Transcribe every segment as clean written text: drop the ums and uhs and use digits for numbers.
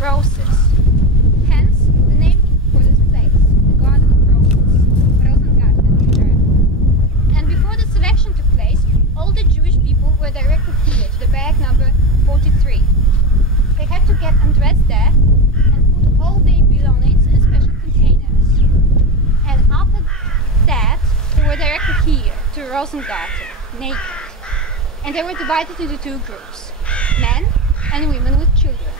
roses. Hence, the name for this place, the Garden of Roses, Rosengarten in German. And before the selection took place, all the Jewish people were directed here to the bag number 43. They had to get undressed there and put all their belongings in special containers. And after that, they were directed here to Rosengarten, naked. And they were divided into two groups, men and women with children.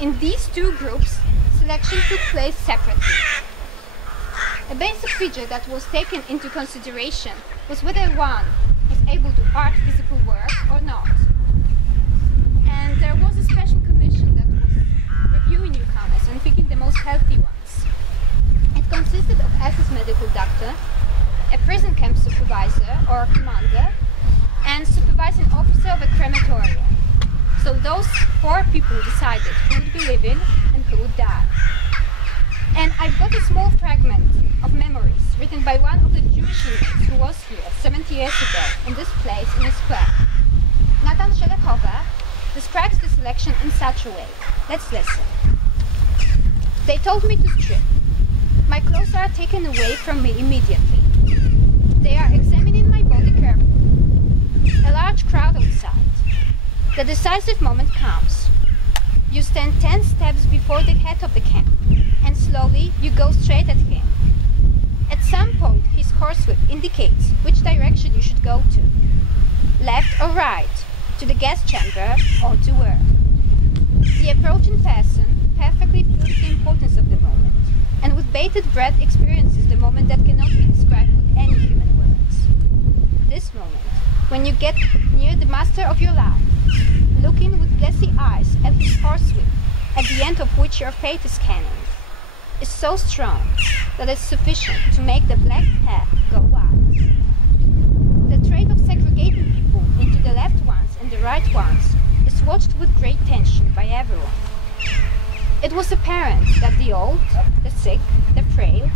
In these two groups, selection took place separately. A basic feature that was taken into consideration was whether one was able to art physical work or not. And there was a special commission that was reviewing newcomers and picking the most healthy ones. It consisted of SS medical doctor, a prison camp supervisor or commander, and supervising officer of a crematorium. So those four people decided who would be living and who would die. And I've got a small fragment of memories written by one of the Jewish leaders who was here 70 years ago in this place in a square. Nathan Shelechover describes the selection in such a way. Let's listen. They told me to strip. My clothes are taken away from me immediately. They are examining my body carefully. A large crowd outside. The decisive moment comes. You stand 10 steps before the head of the camp, and slowly you go straight at him. At some point his horsewhip indicates which direction you should go to. Left or right, to the gas chamber or to where. The approaching person perfectly feels the importance of the moment, and with bated breath experiences the moment that cannot be described with any human words. This moment, when you get near the master of your life, looking with glassy eyes at his horsewhip, at the end of which your fate is scanning, is so strong that it's sufficient to make the black path go wide. The trait of segregating people into the left ones and the right ones is watched with great tension by everyone. It was apparent that the old, the sick, the frail,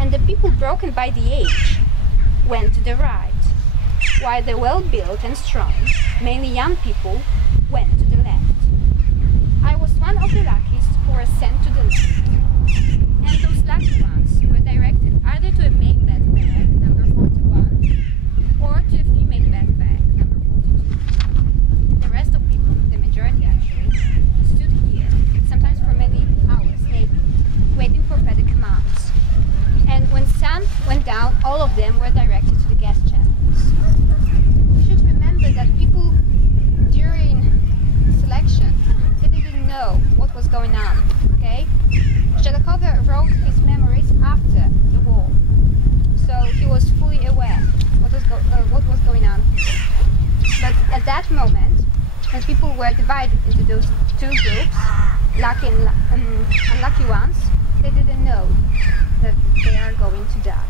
and the people broken by the age went to the right, while the well-built and strong, mainly young people, went to the left. I was one of the luckiest who were sent to the left, and those lucky ones were directed either to a male bag number 41 or to a female bag number 42. The rest of people, the majority actually, stood here, sometimes for many hours naked, waiting for further commands. And when sun went down, all of them were directed to the gas chambers. We should remember that people during selection, they didn't know what was going on, okay? Shelechover wrote his memories after the war, so he was fully aware what was going on. But at that moment, when people were divided into those two groups, lucky and unlucky ones, they didn't know that they are going to die.